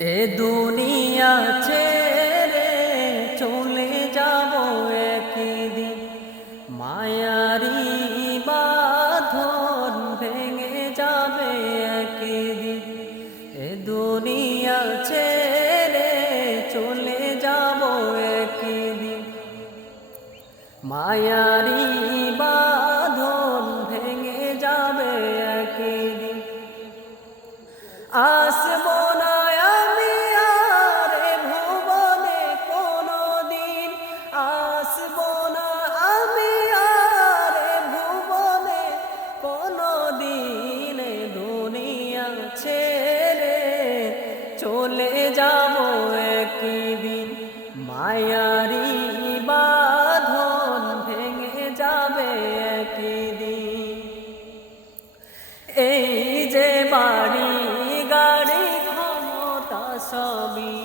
এ দুনিয়া ছেড়ে চলে যাব একদিন, মায়ারি বাঁধন ভেঙে যাবে একদিন। এ দুনিয়া ছেড়ে চলে যাব একদিন, মায়ারি বাঁধন ভেঙে যাবে একদিন। আসবো না আমি আর এ ভুবনে কোনদিন, আসবো না আমি আর এ ভুবনে কোনদিন। এ দুনিয়া ছেড়ে চলে যাব একদিন, মায়ারি বাঁধন ভেঙে যাবে একদিন। এই যে বাড়ি গাড়ি ক্ষমতা সবই